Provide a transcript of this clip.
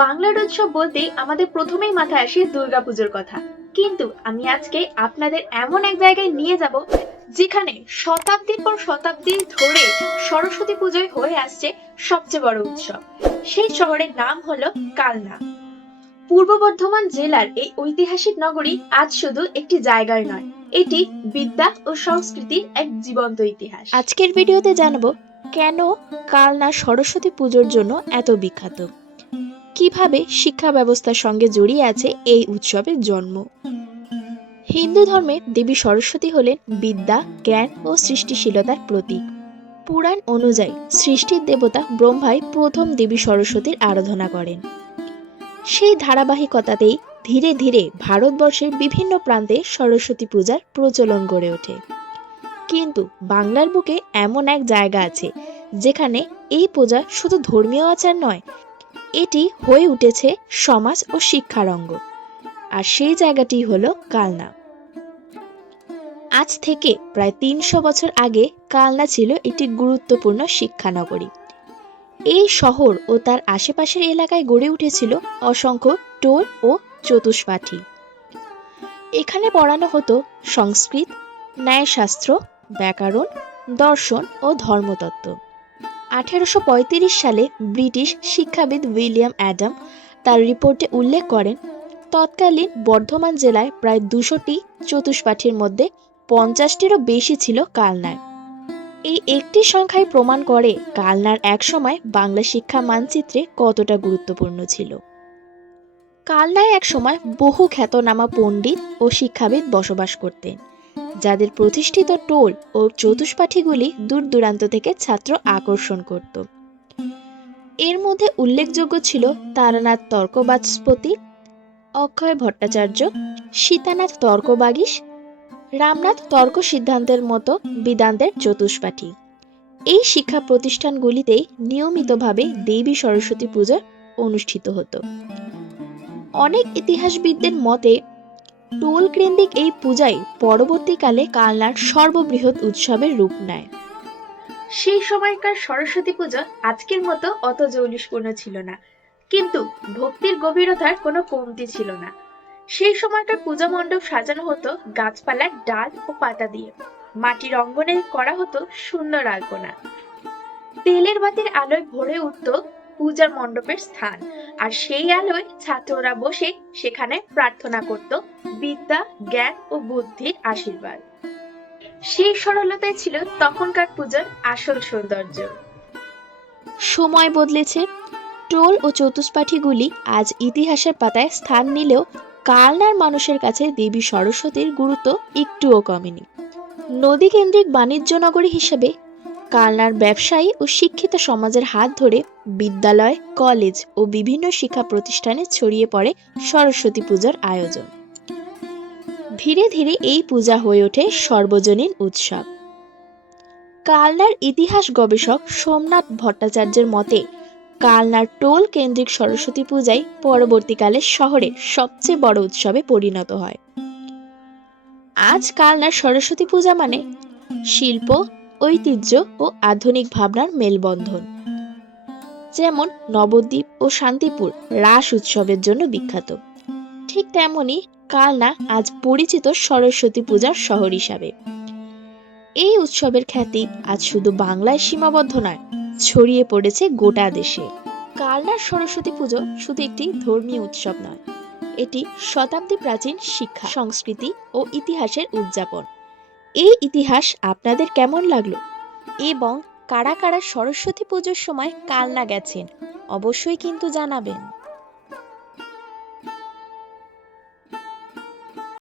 বাংলার উৎসব বলতেই আমাদের প্রথমেই মাথায় আসে দুর্গাপুজোর কথা। কিন্তু আমি আজকে আপনাদের এমন এক জায়গায় নিয়ে যাব যেখানে শতাব্দীর পর শতাব্দী ধরে সরস্বতী পুজোয় হয়ে আসছে সবচেয়ে বড় উৎসব। সেই শহরের নাম হলো কালনা। পূর্ব বর্ধমান জেলার এই ঐতিহাসিক নগরী আজ শুধু একটি জায়গার নয়, এটি বিদ্যা ও সংস্কৃতির এক জীবন্ত ইতিহাস। আজকের ভিডিওতে জানবো কেন কালনা সরস্বতী পুজোর জন্য এত বিখ্যাত, কিভাবে শিক্ষা ব্যবস্থার সঙ্গে জড়িয়ে আছে এই উৎসবের জন্ম। হিন্দু ধর্মে দেবী সরস্বতী হলেন বিদ্যা, জ্ঞান ও সৃষ্টিশীলতার প্রতীক। পুরাণ অনুযায়ী সৃষ্টির দেবতা ব্রহ্মাই প্রথম দেবী সরস্বতীর আরাধনা করেন। সেই ধারাবাহিকতাতেই ধীরে ধীরে ভারতবর্ষের বিভিন্ন প্রান্তে সরস্বতী পূজার প্রচলন গড়ে ওঠে। কিন্তু বাংলার বুকে এমন এক জায়গা আছে যেখানে এই পূজা শুধু ধর্মীয় আচার নয়, এটি হয়ে উঠেছে সমাজ ও শিক্ষার অঙ্গ। আর সেই জায়গাটি হলো কালনা। আজ থেকে প্রায় ৩০০ বছর আগে কালনা ছিল একটি গুরুত্বপূর্ণ শিক্ষানগরী। এই শহর ও তার আশেপাশের এলাকায় গড়ে উঠেছিল অসংখ্য টোল ও চতুষ্পাঠী। এখানে পড়ানো হতো সংস্কৃত, ন্যায়শাস্ত্র, ব্যাকরণ, দর্শন ও ধর্মতত্ত্ব। 1835 সালে ব্রিটিশ শিক্ষাবিদ উইলিয়াম অ্যাডাম তার রিপোর্টে উল্লেখ করেন, তৎকালীন বর্ধমান জেলায় প্রায় 200টি চতুষ্পাঠীর মধ্যে 50টিরও বেশি ছিল কালনায়। এই একটি সংখ্যাই প্রমাণ করে কালনার একসময় বাংলা শিক্ষা মানচিত্রে কতটা গুরুত্বপূর্ণ ছিল। কালনায় একসময় বহু খ্যাতনামা পণ্ডিত ও শিক্ষাবিদ বসবাস করতেন, যাদের প্রতিষ্ঠিত টোল ও চতুষ্পাঠীগুলি দূর দূরান্ত থেকে ছাত্র আকর্ষণ করত। এর মধ্যে উল্লেখযোগ্য ছিল তারানাথ তর্কবাচস্পতি, অক্ষয় ভট্টাচার্য, সীতানাথ তর্কবাগীশ, রামনাথ তর্ক সিদ্ধান্তের মতো বেদান্তের চতুষ্পাঠী। এই শিক্ষা প্রতিষ্ঠানগুলিতেই নিয়মিতভাবে দেবী সরস্বতী পূজা অনুষ্ঠিত হতো। অনেক ইতিহাসবিদদের মতে টোল কেন্দ্রিক এই পূজাই পরবর্তীকালে কালনার সর্ববৃহৎ উৎসবের রূপ নেয়। সেই সময়কার সরস্বতী পূজা আজকের মতো অত জৌলুসপূর্ণ ছিল না, কিন্তু ভক্তির গভীরতার কোনো কমতি ছিল না। সেই সময়কার পূজা মণ্ডপ সাজানো হতো গাছপালার ডাল ও পাতা দিয়ে, মাটির অঙ্গনে করা হতো সুন্দর আলপনা। তেলের বাতির আলোয় ভরে উঠত পূজার মণ্ডপের স্থান, আর সেই আলোয় ছাত্ররা বসে সেখানে প্রার্থনা করত বিদ্যা, জ্ঞান ও বুদ্ধির আশীর্বাদ। সেই সরলতাই ছিল তখনকার পূজার আসল সৌন্দর্য। সময় বদলেছে, টোল ও চতুষ্পাঠীগুলি আজ ইতিহাসের পাতায় স্থান নিলেও কালনার মানুষের কাছে দেবী সরস্বতীর গুরুত্ব একটুও কমেনি। নদী কেন্দ্রিক বাণিজ্য নগরী হিসেবে কালনার ব্যবসায়ী ও শিক্ষিত সমাজের হাত ধরে বিদ্যালয়, কলেজ ও বিভিন্ন শিক্ষা প্রতিষ্ঠানে ছড়িয়ে পড়ে সরস্বতী পূজার আয়োজন। ধীরে ধীরে এই পূজা হয়ে ওঠে সর্বজনীন উৎসব। কালনার ইতিহাস গবেষক সোমনাথ ভট্টাচার্যের মতে কালনার টোল কেন্দ্রিক সরস্বতী পূজাই পরবর্তীকালে শহরের সবচেয়ে বড় উৎসবে পরিণত হয়। আজ কালনার সরস্বতী পূজা মানে শিল্প, ঐতিহ্য ও আধুনিক ভাবনার মেলবন্ধন। যেমন নবদ্বীপ ও শান্তিপুর রাস উৎসবের জন্য বিখ্যাত, ঠিক তেমনি কালনা আজ পরিচিত সরস্বতী পূজার শহর হিসাবে। এই উৎসবের খ্যাতি আজ শুধু বাংলায় সীমাবদ্ধ নয়, ছড়িয়ে পড়েছে গোটা দেশে। কালনার সরস্বতী পুজো শুধু একটি ধর্মীয় উৎসব নয়, এটি শতাব্দী প্রাচীন শিক্ষা, সংস্কৃতি ও ইতিহাসের উদযাপন। এই ইতিহাস আপনাদের কেমন লাগলো এবং কারা কারা সরস্বতী পুজোর সময় কালনা গেছেন অবশ্যই কিন্তু জানাবেন।